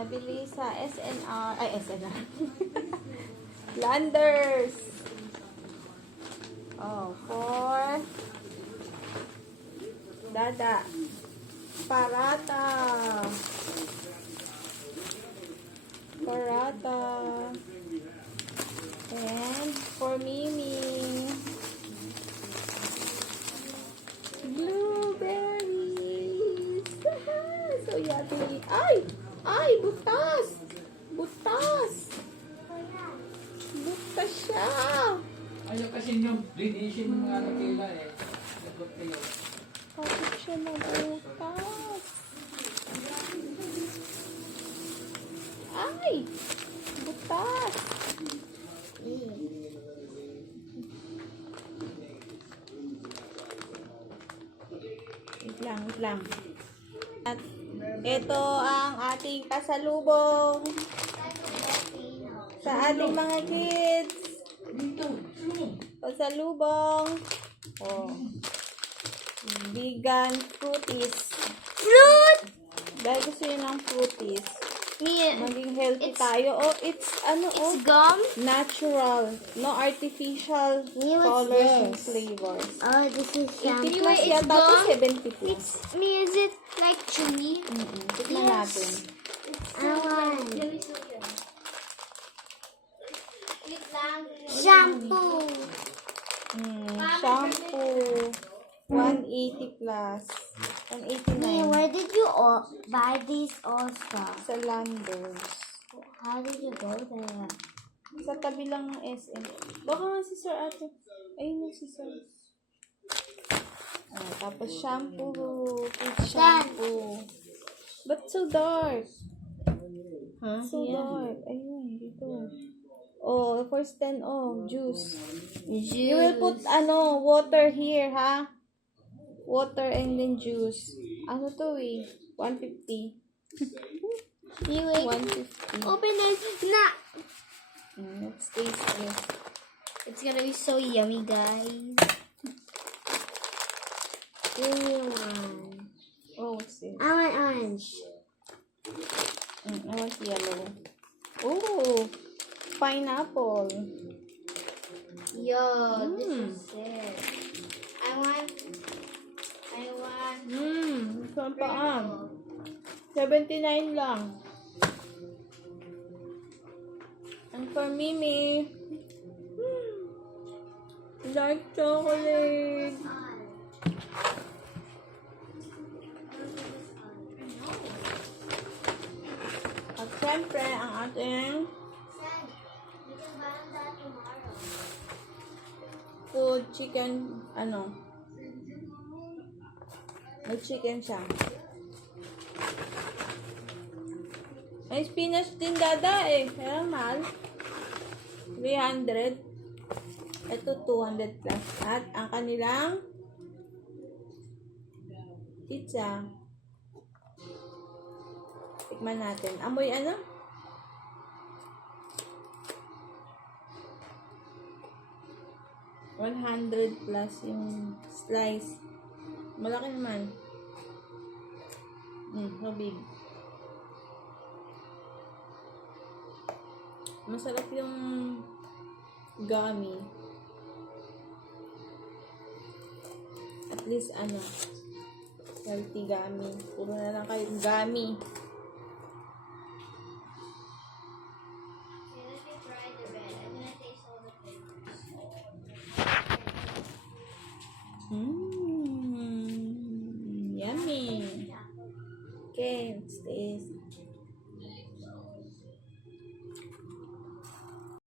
Nabili sa SNR. Ay, SNR. Landers. Oh, for Dada. Parata. Parata. And for Mimi. Blueberries. So yummy. Ay! Ay! Butas! Butas! Butas siya! Ayaw kasi yung linisin ng mga nakila eh. Nagod kayo. Bakit siya na butas? Ay! Butas! Wait lang. At ito ang ating pasalubong sa ating mga kids. Pasalubong. Oh. Vegan fruities. Fruit! Dahil gusto yun ng fruities. Me, Maging healthy tayo. Oh, it's it's gum. natural. No artificial Me, what's colors and this? flavors. Oh, this is 80 shampoo. plus It's yata to gum. 70 plus. Me, is it like chewy? Tignan natin. I want shampoo. Shampoo. 180 plus. Me, 189. where did you buy these also? Sa Landers. How did you go there? Sa tabi lang ng SM. Baka nga si Sir Ate. Ayun yung si Sir. Tapos shampoo. Peach shampoo. But so dark. Huh? So dark. Ayun, dito. Oh, first 10 juice. You will put water here, ha? Water and then juice. Ano to eh? 150. You wait. 150. Open it. Nah. Let's taste this. It's gonna be so yummy, guys. Give me one. Oh, what's this? I want orange. I want yellow. Oh, pineapple. Yo, this is it. I want. Saan pa 79 lang. And for Mimi, dark chocolate. At syempre, ang ating food, chicken, may chicken siya. May spinach din dada eh. Kaya mahal. 300. Ito 200 plus. At ang kanilang pizza. Tikman natin. Amoy ano? $100 plus yung slice. Malaki naman. No big. Masarap yung gummy. At least healthy gummy. Puro na lang kayo gummy. Yummy. Okay, let's taste.